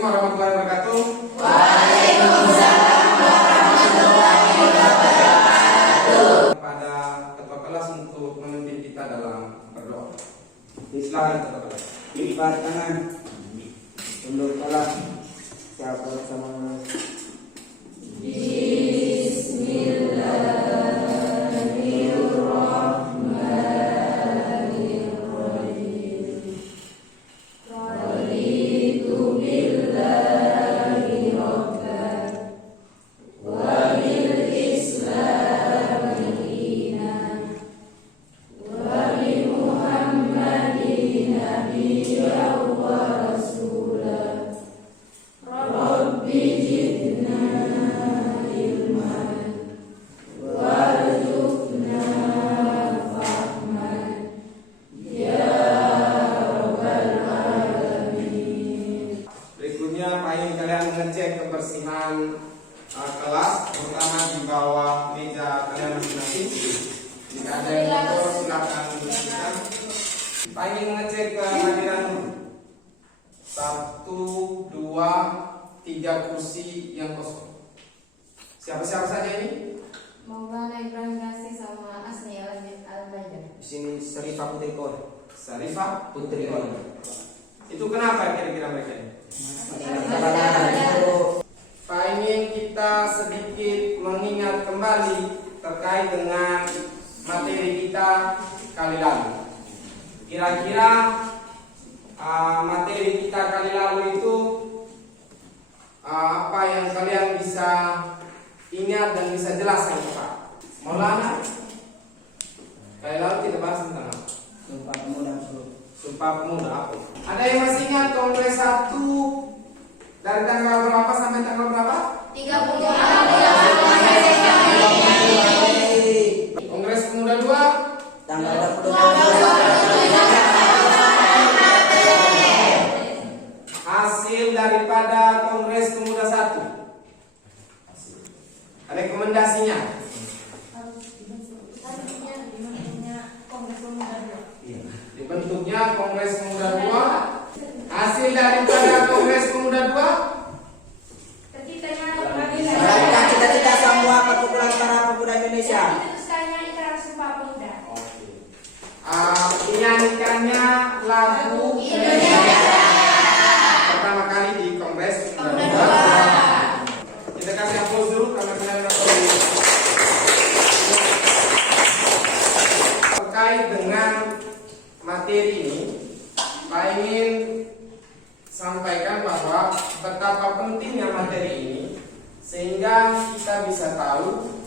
Assalamualaikum warahmatullahi wabarakatuh. Waalaikumsalam warahmatullahi wabarakatuh. Kepada ketua kelas untuk memimpin kita dalam berdoa. Silakan ketua kelas. Lipat kanan, tunduk kepala, siapa bersama. Berikutnya, Pak ingin kalian mengecek kebersihan kelas, terutama di bawah meja kalian masing-masing. Jika ada yang kotor, silakan bersihkan. Pak ingin mengecek kehadiran dulu. 1, 2, 3 kursi yang kosong. Siapa-siapa saja ini? Maulana Ibrahim Kasih sama Asni Al-Bajar. Di sini Serifah Putri Kor. Sarifah Putri Kor. Itu kenapa kira-kira mereka ini? Pak ingin kita sedikit mengingat kembali terkait dengan materi kita kali lalu. Kira-kira materi kita kali lalu itu apa yang kalian bisa ingat dan bisa jelaskan ke Pak Maulana? Kali lalu kita bahas tentang apa? Sumpah Pemuda. Sumpah Pemuda apa? Ada yang masih ingat Kongres 1 dari tanggal berapa sampai tanggal berapa? 30. Kongres Pemuda 2 Tanggal 20. hasil daripada Kongres Pemuda 1. Rekomendasinya. Dibentuknya Kongres Pemuda 2. Hasil daripada Kongres Pemuda 2. Melakukan cita-cita semua perkumpulan para pemuda Indonesia. Menyanyikannya lagu pertama kali di Kongres Pemuda 2. Kita kasih aplaus dulu karena kalian terkait dengan materi ini. Pak ingin sampaikan bahwa betapa pentingnya materi ini sehingga kita bisa tahu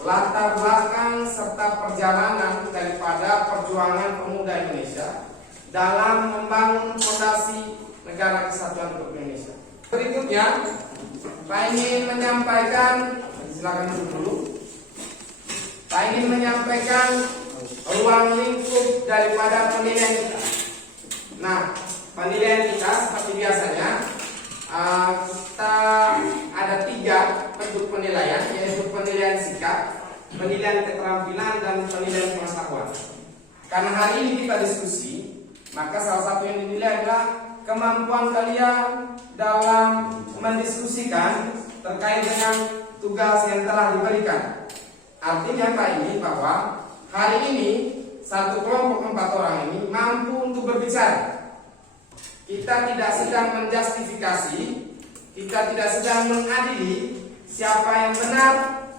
latar belakang serta perjalanan daripada perjuangan pemuda Indonesia dalam membangun fondasi negara kesatuan Republik Indonesia. Berikutnya, Pak ingin menyampaikan, silakan dulu. Pak ingin menyampaikan ruang lingkup daripada penilaian kita. Nah, penilaian kita seperti biasanya kita ada 3 bentuk penilaian, yaitu penilaian sikap, penilaian keterampilan, dan penilaian pengetahuan. Karena hari ini kita diskusi, maka salah satu yang dinilai adalah kemampuan kalian dalam mendiskusikan terkait dengan tugas yang telah diberikan. Artinya Pak ini bahwa hari ini satu kelompok 4 orang ini mampu untuk berbicara. Kita tidak sedang menjustifikasi, kita tidak sedang mengadili siapa yang benar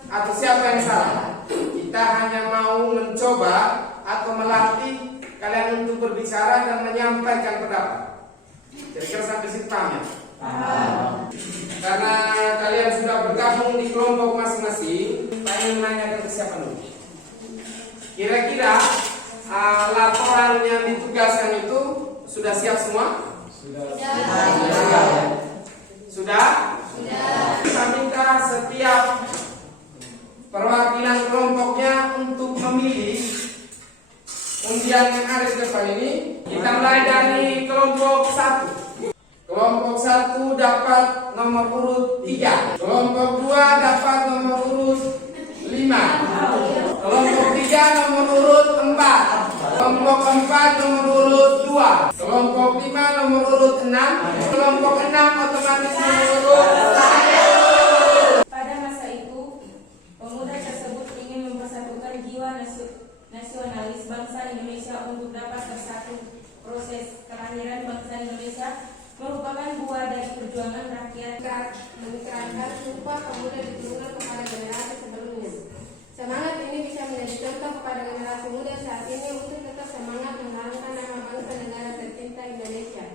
atau siapa yang salah. Kita hanya mau mencoba atau melatih kalian untuk berbicara dan menyampaikan pendapat. Kira-kira sampai situ paham ya? Karena kalian sudah bergabung di kelompok masing-masing, Pak ingin menanyakan ke siapa dulu? Kira-kira laporan yang ditugaskan itu sudah siap semua? Sudah? Kita minta setiap perwakilan kelompoknya untuk memilih undian yang ada di depan ini. Kita mulai dari kelompok 1. Kelompok 1 dapat nomor urut 3. Kelompok 2 dapat nomor urut 5. Kelompok 3 nomor urut 4. Kelompok 4 nomor urut 2. Kelompok 5 nomor urut 6. Kelompok 6 otomatis nomor urut. Pada masa itu, pemuda tersebut ingin mempersatukan jiwa nasionalis bangsa Indonesia untuk dapat bersatu. Proses kelahiran bangsa Indonesia merupakan buah dari perjuangan rakyat mengeratkan sumpah pemuda diturunkan kepada generasi sebelumnya. Semangat ini bisa menjadi contoh kepada generasi muda saat ini untuk tetap semangat mengharumkan nama bangsa negara tercinta Indonesia.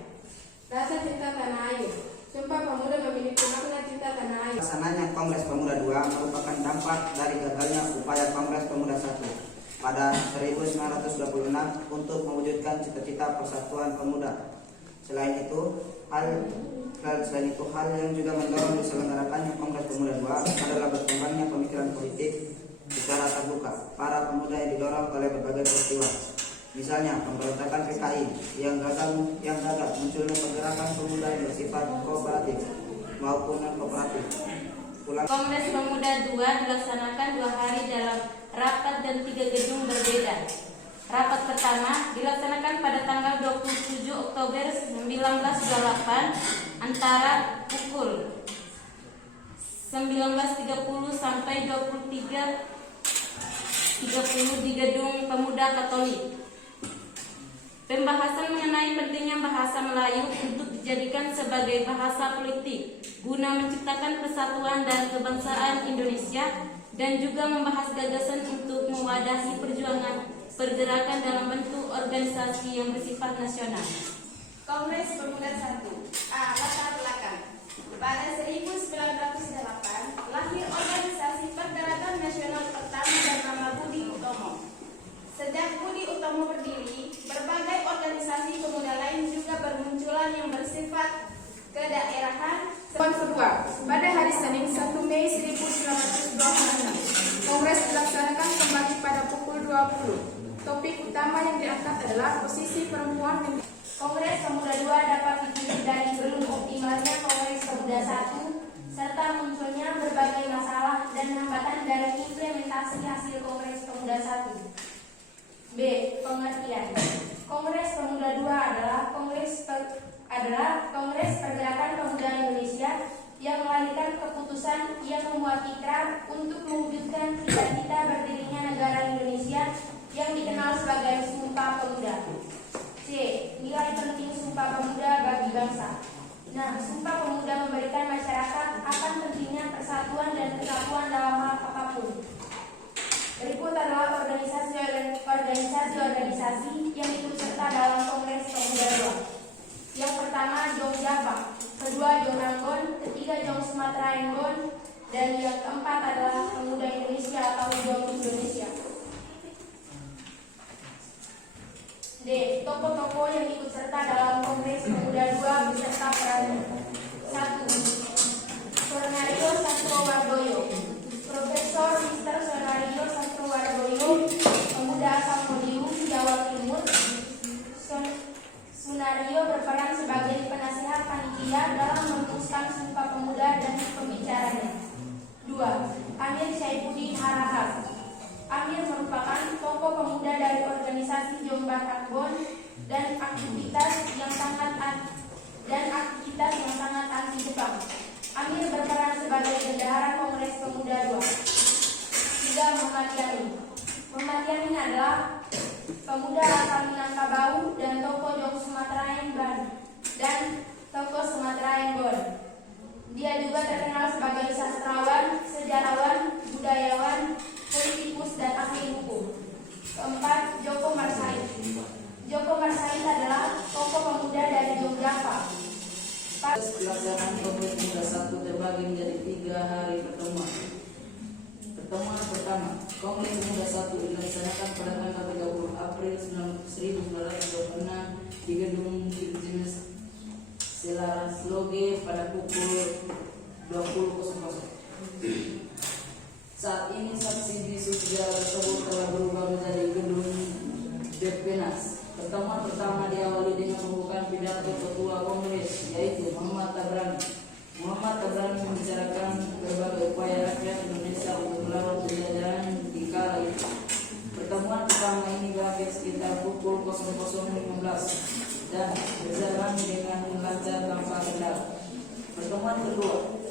Rasa cinta tanah air. Sumpah pemuda memiliki makna cinta tanah air. Pelaksananya Kongres Pemuda II merupakan dampak dari gagalnya upaya Kongres Pemuda I pada 1926 untuk mewujudkan cita-cita persatuan pemuda. Selain itu, hal yang juga mendorong diselenggarakannya Kongres Pemuda II adalah berkembangnya pemikiran politik secara terbuka. Para pemuda yang didorong oleh berbagai peristiwa, misalnya pemberontakan PKI yang gagal munculnya pergerakan pemuda yang bersifat kooperatif maupun non kooperatif. Kongres Pemuda II dilaksanakan 2 hari dalam rapat dan 3 gedung berbeda. Rapat pertama dilaksanakan pada tanggal 27 Oktober 1928 antara pukul 19.30 sampai 23.30 di Gedung Pemuda Katolik. Pembahasan mengenai pentingnya bahasa Melayu untuk dijadikan sebagai bahasa politik guna menciptakan persatuan dan kebangsaan Indonesia, dan juga membahas gagasan untuk mewadahi perjuangan pergerakan dalam bentuk organisasi yang bersifat nasional. Kongres Pemuda I. Latar belakang. Pada 1908 lahir organisasi pergerakan nasional pertama bernama Budi Utomo. Sejak Budi Utomo berdiri, berbagai organisasi pemuda lain juga bermunculan yang bersifat kedaerahan. Kedua, pada hari Senin 1 Mei 1926, Kongres dilaksanakan kembali pada pukul 20. Topik utama yang diangkat adalah posisi perempuan. Kongres Pemuda II dapat dipilih dari belum optimalnya Kongres Pemuda I, serta munculnya berbagai masalah dan hambatan dari implementasi hasil Kongres Pemuda I. B. Pengertian. Kongres Pemuda II adalah Kongres Pergerakan Pemuda Indonesia yang melahirkan keputusan yang memuat ikrar untuk mewujudkan cita-cita berdirinya negara Indonesia yang dikenal sebagai Sumpah Pemuda. C. Nilai penting Sumpah Pemuda bagi bangsa. Nah, Sumpah Pemuda memberikan masyarakat akan pentingnya persatuan dan kesatuan dalam hal apapun. Berikut adalah organisasi yang ikut serta dalam Kongres Pemuda II. Yang pertama, Jong Java, kedua Jong Ambon, ketiga Jong Sumatera Ambon, dan yang keempat adalah Pemuda Indonesia atau Jong Indonesia. D. Tokoh-tokoh yang ikut serta dalam Kongres Pemuda II beserta perannya. 1. Sonario Sastrowardoyo, Profesor Mr. Sonario Sastrowardoyo, pemuda asal Madiun, Jawa Timur. Sonario berperan sebagai penasihat panitia dalam merumuskan Sumpah Pemuda dan pembicaranya. 2. Amir Syaifuddin Harahap. Amir merupakan tokoh pemuda dari organisasi Jombang Akbon dan aktivitas yang sangat anti Jepang. Amir berperan sebagai bendahara Kongres Pemuda II. 3. Muhammad Yamin. Muhammad Yamin adalah pemuda asal Minangkabau dan tokoh Jong Sumatera Ambon. Dia juga terkenal sebagai sastrawan, sejarawan, budayawan, politikus, dan ahli hukum. 4. Joko Marsait. Joko Marsait adalah tokoh pemuda dari Yogyakarta. Pelaksanaan Kongres Pemuda I terbagi menjadi 3 hari pertemuan. Pertemuan pertama, Kongres Pemuda I dilaksanakan pada tanggal 30 April 1926 di Gedung Kirjenes Selaras Loge pada pukul 20.00. Saat ini saksi bisu sejarah tersebut telah berubah menjadi Gedung Depenas. Pertemuan pertama diawali dengan pembukaan pidato Ketua Kongres, yaitu Muhammad Tabrani. Muhammad Tabrani membicarakan berbagai upaya rakyat Indonesia untuk melawan penjajahan di kala itu. Pertemuan pertama bersama ini berakhir sekitar pukul 00.15 dan berjalan dengan lancar tanpa kendala. Pertemuan kedua,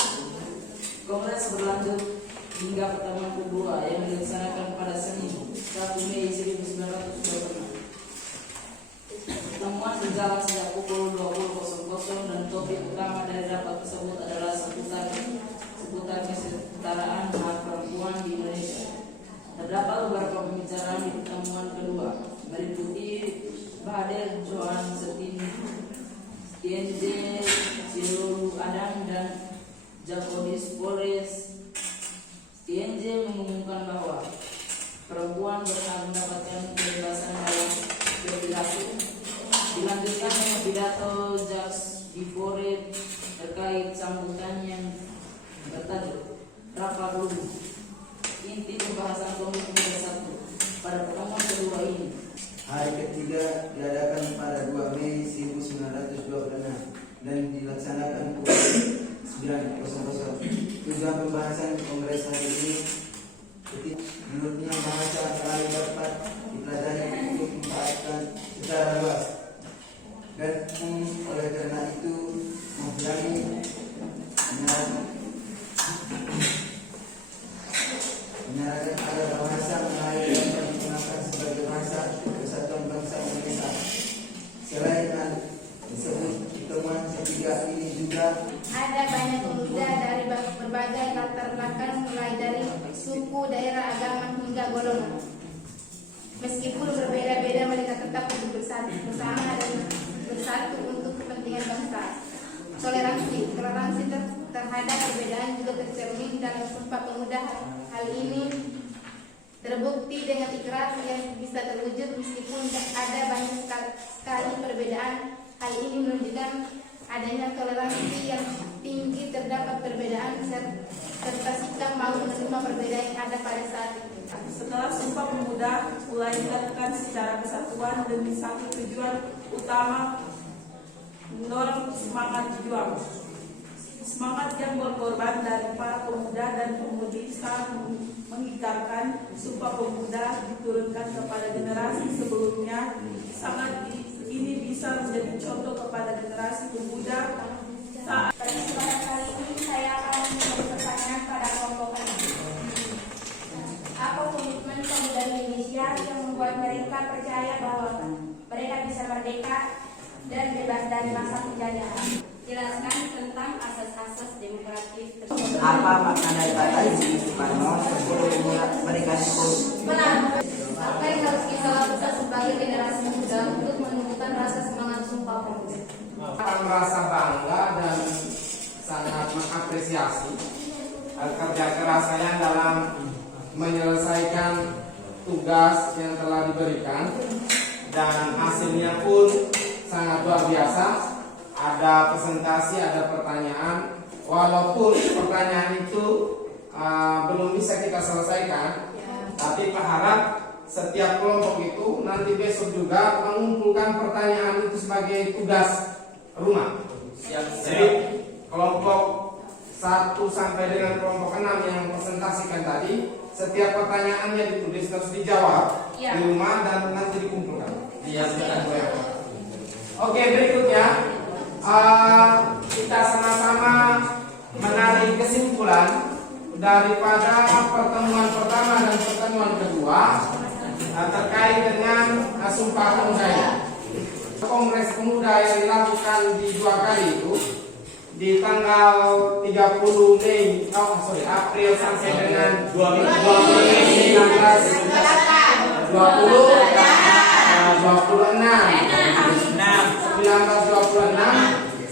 Kongres berlanjut hingga pertemuan kedua yang dilaksanakan pada Senin 1 Mei 1926. Pertemuan berjalan sejak pukul 20.00 dan topik utama dari rapat tersebut adalah seputar kesetaraan hak perempuan di Indonesia. Terdapat beberapa pembicaraan di pertemuan kedua, meliputi Bahadir Johan Stienje, Silulu Adang dan Jacodis Polres. Stienje mengumumkan bahwa perempuan berhak mendapatkan kebebasan dalam berperilaku. Dilanjutkan dengan pidato Jacques Diforet terkait sambutan yang bertajuk Rapat Lubu. Inti pembahasan Komisi Pemuda 1 pada pertemuan kedua ini. Hari ketiga diadakan pada 2 Mei 1926 dan dilaksanakan pukul 9.00. Tujuan pembahasan kongres hari ini menurutnya bahasa terlalu dapat dipelajari untuk dimanfaatkan secara luas dan oleh karena itu mengulangi menyarankan agar bahasa Melayu dapat digunakan sebagai bahasa kesatuan bangsa Indonesia. Selain hal disebut pertemuan ketiga ini juga Ada banyak pemuda dari berbagai latar belakang mulai dari suku, daerah, agama hingga golongan. Meskipun berbeda-beda, mereka tetap hidup bersama dan bersatu untuk kepentingan bangsa. Toleransi terhadap perbedaan juga tercermin dalam Sumpah Pemuda. Hal ini terbukti dengan ikrar yang bisa terwujud meskipun ada banyak sekali perbedaan. Hal ini menunjukkan adanya toleransi yang tinggi terdapat perbedaan serta sikap mau menerima perbedaan yang ada pada saat itu. Setelah Sumpah Pemuda mulai dilakukan secara kesatuan demi satu tujuan utama, mendorong semangat juang. Semangat yang berkorban dari para pemuda dan pemudi saat mengikrarkan Sumpah Pemuda diturunkan kepada generasi sebelumnya. Ini bisa menjadi contoh kepada generasi pemuda. Pada kesempatan kali ini saya akan memberi pertanyaan pada kelompok ini. Apa komitmen pemuda Indonesia yang membuat mereka percaya bahwa mereka bisa merdeka dan bebas dari masa penjajahan? Jelaskan tentang asas-asas demokratis tersebut. apa makna dari kata ini Soekarno sebelum mereka disebut? Benar. Apa yang harus kita lakukan sebagai generasi muda untuk menumbuhkan rasa semangat Sumpah Pemuda? Akan merasa bangga dan sangat mengapresiasi kerja kerasnya dalam menyelesaikan tugas yang telah diberikan dan hasilnya pun sangat luar biasa. Ada presentasi, ada pertanyaan. Walaupun pertanyaan itu belum bisa kita selesaikan, tapi Pak harap setiap kelompok itu nanti besok juga mengumpulkan pertanyaan itu sebagai tugas rumah. Jadi kelompok 1 sampai dengan kelompok 6 yang presentasikan tadi, setiap pertanyaannya ditulis terus dijawab di rumah dan nanti dikumpulkan. Oke, berikutnya kita sama-sama menarik kesimpulan daripada pertemuan pertama dan pertemuan kedua terkait dengan Sumpah Pemuda. Kongres Pemuda yang dilakukan di 2 kali itu di tanggal 30 April sampai dengan 2 Mei 1926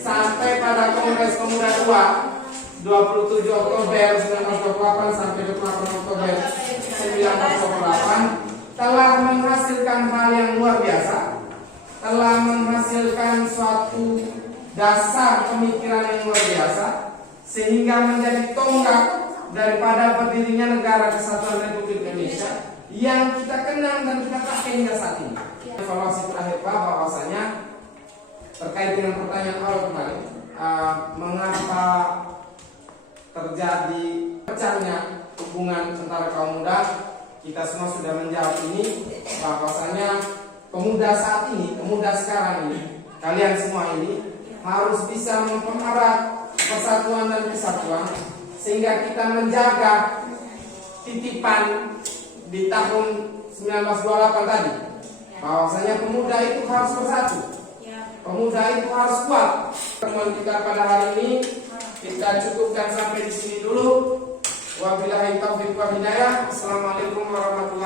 sampai pada Kongres Pemuda 2 27 Oktober 1928 sampai 28 Oktober 1928 telah menghasilkan hal yang luar biasa, telah menghasilkan suatu dasar pemikiran yang luar biasa sehingga menjadi tonggak daripada berdirinya Negara Kesatuan Republik Indonesia yang kita kenal dan kita pakai hingga saat ini. Evaluasi terakhir Pak bahwasanya terkait dengan pertanyaan awal kemarin, mengapa terjadi pecahnya hubungan antara kaum muda, kita semua sudah menjawab ini, bahwasanya pemuda saat ini, pemuda sekarang ini, kalian semua ini harus bisa mempererat persatuan dan kesatuan, sehingga kita menjaga titipan di tahun 1928 tadi, bahwasanya pemuda itu harus bersatu, pemuda itu harus kuat. Pertemuan kita pada hari ini kita cukupkan sampai di sini dulu. Wabillahi taufiq wal hidayah. Assalamualaikum warahmatullahi wabarakatuh.